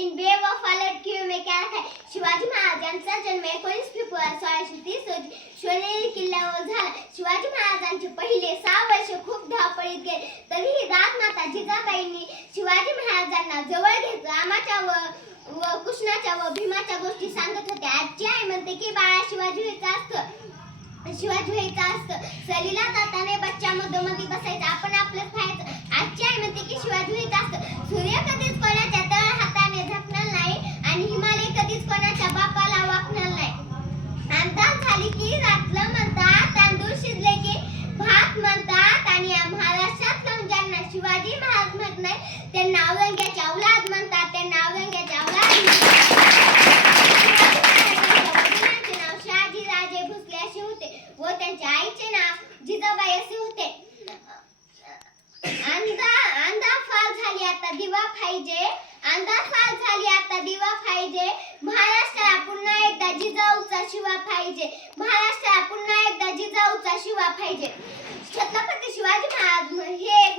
In बेवफा लड़की में क्या रखा है. शिवाजी महाराजांचा जन्म 19 फेब्रुवारी 1630 रोजी शिवनेरी किल्ल्यावर झाला. शिवाजी महाराजांचे पहिले 6 वर्ष खूप धावपळीत गेले. तरीही राजमाता जिजाबाईंनी शिवाजी महाराजांना जवळ घेतलं. रामाच्या व कृष्णाच्या व भीमाच्या गोष्टी सांगत होत्या. आजची आई म्हणते की बाळा शिवाजी व्हायचं असतं. सहलीला जाताना बच्चा मधोमधी बसायचा. आपण आपलंच खायचं. आजची आई म्हणते की शिवाजी व्हायचं असतं. सूर्य कधीच कोणाच्या तळ हाताने झाकणार नाही आणि हिमालय कधीच कोणाच्या बापाला वाकणार नाही. अंदाज झाली की रातलं म्हणतात, तांदूळ शिजले की भात म्हणतात आणि महाराष्ट्रात ज्यांना शिवाजी महाराज म्हणत नाही त्यांना औरंग्याच्या औलाद म्हणतात. त्यांना औरंग्याच्या औलाद शहाजीराजे भोसले असे होते व त्यांच्या आईचे नाव जिजाबाई असे होते. अंधा फार झाली आता दिवा पाहिजे. महाराष्ट्राला पुन्हा एकदा जिजाऊचा शिवा पाहिजे. छत्रपती शिवाजी महाराज हे एक